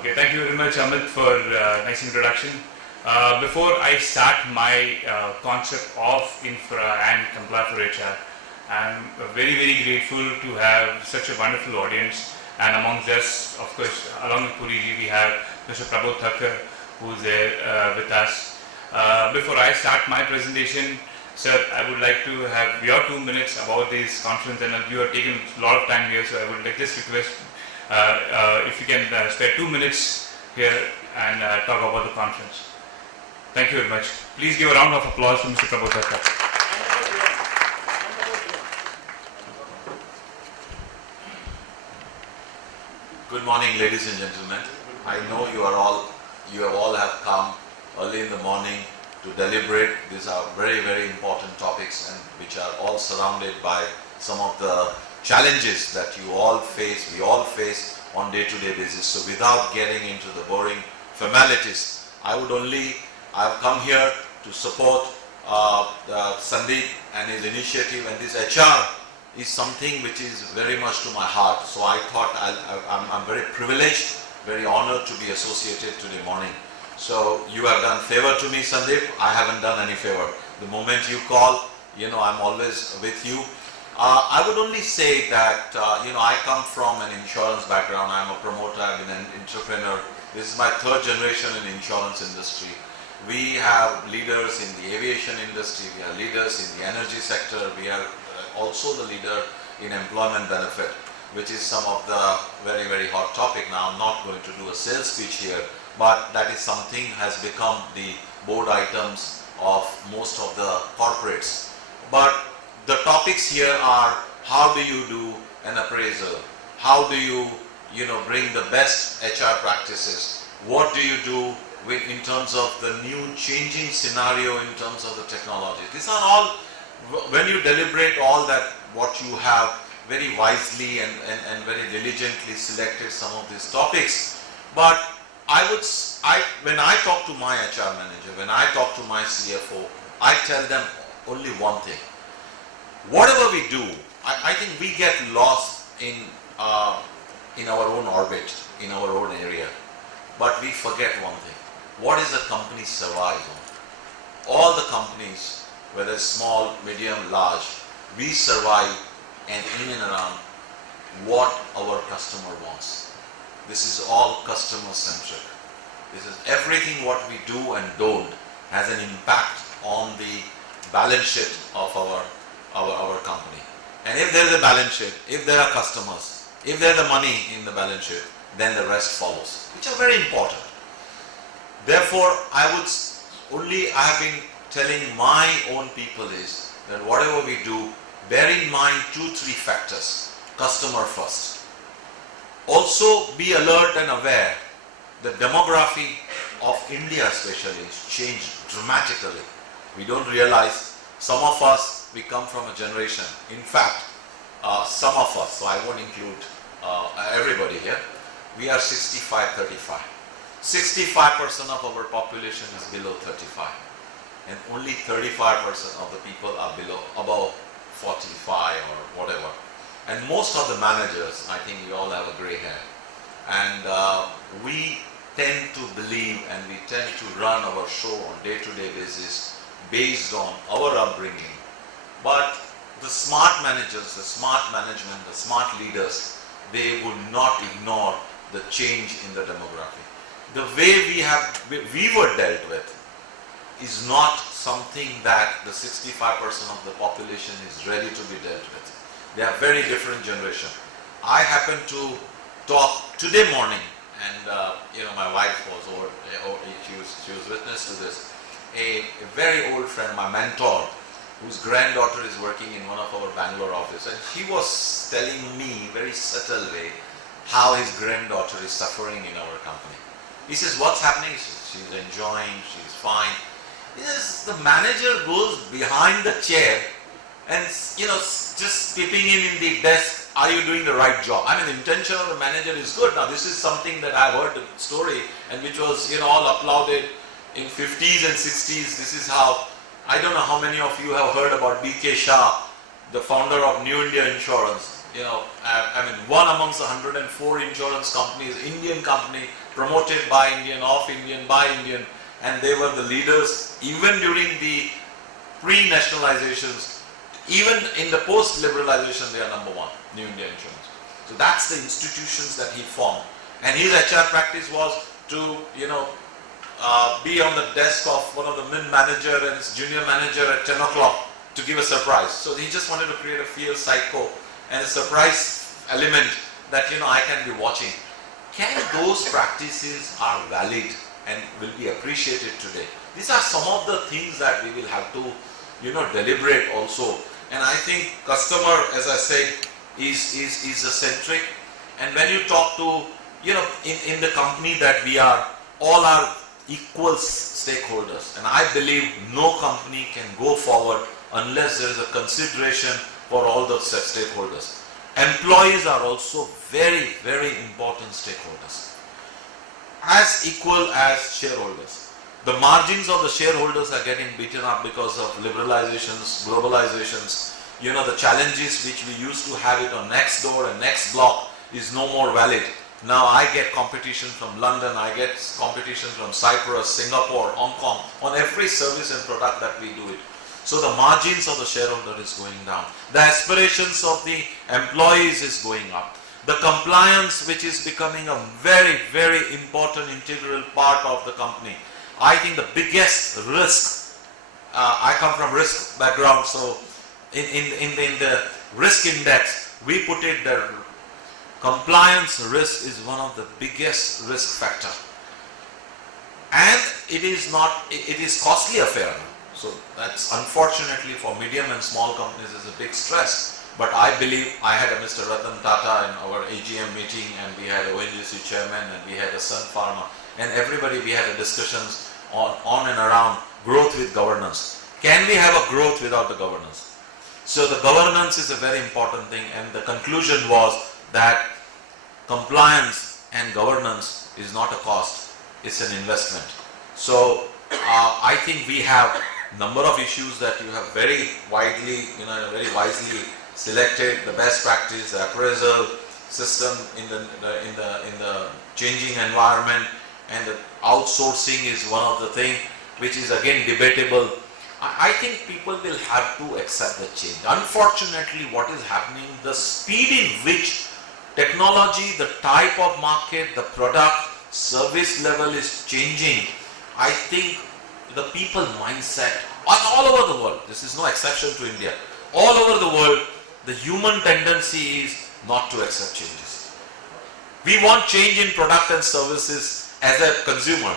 Okay, thank you very much, Amit, for nice introduction. Before I start my concept of infra and comply4HR, I'm very, very grateful to have such a wonderful audience. And amongst us, of course, along with Puriji, we have Mr. Prabodh Thakker, who's there with us. Before I start my presentation, sir, I would like to have your 2 minutes about this conference, and you have taken a lot of time here, so I would like just request if you can spare 2 minutes here and talk about the conference. Thank you very much. Please give a round of applause to Mr. Prabodh Thakker. Good morning, ladies and gentlemen. I know you all have come early in the morning to deliberate. These are very, very important topics, and which are all surrounded by some of the challenges that you all face, we all face on day-to-day basis. So without getting into the boring formalities, I've come here to support Sandeep and his initiative, and this HR is something which is very much to my heart. So I thought I'm very privileged, very honored to be associated today morning. So you have done favor to me, Sandeep. I haven't done any favor. The moment you call, I'm always with you. I would only say that, I come from an insurance background. I'm a promoter, I've been an entrepreneur. This is my third generation in the insurance industry. We have leaders in the aviation industry, we have leaders in the energy sector, we are also the leader in employment benefit, which is some of the very, very hot topic. Now, I'm not going to do a sales speech here, but that is something has become the board items of most of the corporates. But the topics here are, how do you do an appraisal? How do you, bring the best HR practices? What do you do in terms of the new changing scenario in terms of the technology? These are all, when you deliberate all that, what you have very wisely and very diligently selected some of these topics. But when I talk to my HR manager, when I talk to my CFO, I tell them only one thing. Whatever we do, I think we get lost in our own orbit, in our own area. But we forget one thing. What is a company survive on? All the companies, whether small, medium, large, we survive and in and around what our customer wants. This is all customer centric. This is everything what we do and don't has an impact on the balance sheet of our company. And if there is a balance sheet, if there are customers, if there is money in the balance sheet, then the rest follows, which are very important. Therefore, I have been telling my own people is that whatever we do, bear in mind 2-3 factors. Customer first. Also be alert and aware. The demography of India especially has changed dramatically. We don't realize, some of us, we come from a generation. In fact, some of us, so I won't include everybody here, we are 65-35. 65% of our population is below 35. And only 35% of the people are above 45 or whatever. And most of the managers, I think we all have a gray hair. And we tend to believe and we tend to run our show on day-to-day basis based on our upbringing. But the smart managers, the smart management, the smart leaders, they would not ignore the change in the demography. The way we were dealt with is not something that the 65% of the population is ready to be dealt with. They are very different generation. I happened to talk today morning, and my wife was over. She was witness to this. A very old friend, my mentor, whose granddaughter is working in one of our Bangalore office, and he was telling me very subtle way how his granddaughter is suffering in our company. He says, what's happening? She's enjoying, she's fine. Yes, the manager goes behind the chair and just peeping in the desk, are you doing the right job? I mean, the intention of the manager is good. Now this is something that I've heard the story and which was all applauded in 50s and 60s. This is how, I don't know how many of you have heard about B.K. Shah, the founder of New India Insurance. one amongst the 104 insurance companies, Indian company, promoted by Indian, of Indian, by Indian, and they were the leaders even during the pre-nationalizations. Even in the post-liberalization, they are number one, New India Insurance. So that's the institutions that he formed. And his HR practice was to, be on the desk of one of the manager and his junior manager at 10 o'clock to give a surprise. So he just wanted to create a fear psycho and a surprise element that, I can be watching. Can those practices are valid and will be appreciated today? These are some of the things that we will have to, deliberate also. And I think customer, as I said, is a centric. And when you talk to, in the company that we are, all are equal stakeholders. And I believe no company can go forward unless there is a consideration for all the stakeholders. Employees are also very, very important stakeholders, as equal as shareholders. The margins of the shareholders are getting beaten up because of liberalizations, globalizations. The challenges which we used to have it on next door and next block is no more valid. Now I get competition from London, I get competition from Cyprus, Singapore, Hong Kong, on every service and product that we do it. So the margins of the shareholder is going down. The aspirations of the employees is going up. The compliance, which is becoming a very, very important integral part of the company. I think the biggest risk, I come from risk background, so in the risk index, we put it the compliance risk is one of the biggest risk factor. And it is costly affair. So that's unfortunately for medium and small companies is a big stress. But I believe I had a Mr. Ratan Tata in our AGM meeting, and we had a ONGC chairman, and we had a Sun Pharma, and everybody, we had a discussions on and around growth with governance. Can we have a growth without the governance? So the governance is a very important thing, and the conclusion was that compliance and governance is not a cost, it's an investment. So I think we have number of issues that you have very widely, very wisely selected. The best practice, the appraisal system in the changing environment, and the outsourcing is one of the things which is again debatable. I think people will have to accept the change. Unfortunately, what is happening, the speed in which technology, the type of market, the product, service level is changing, I think the people mindset all over the world, this is no exception to India, all over the world, the human tendency is not to accept changes. We want change in product and services as a consumer,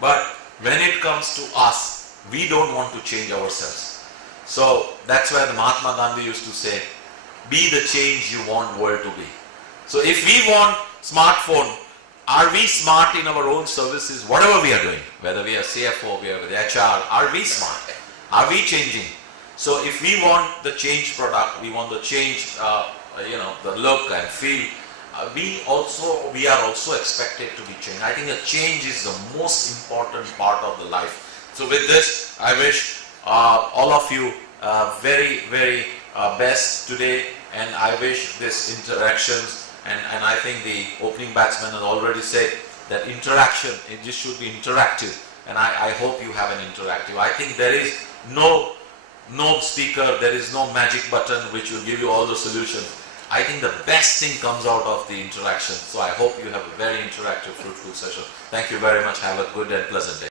but when it comes to us, we don't want to change ourselves. So that's why the Mahatma Gandhi used to say, be the change you want world to be. So if we want smartphone, are we smart in our own services, whatever we are doing, whether we are CFO, we are with HR, are we smart? Are we changing? So if we want the change product, we want the change, the look and feel, we are also expected to be changed. I think a change is the most important part of the life. So with this, I wish all of you very, very best today, and I wish this interactions, and I think the opening batsman has already said that interaction, this should be interactive, and I hope you have an interactive. I think there is no speaker, there is no magic button which will give you all the solutions. I think the best thing comes out of the interaction. So I hope you have a very interactive, fruitful session. Thank you very much. Have a good and pleasant day.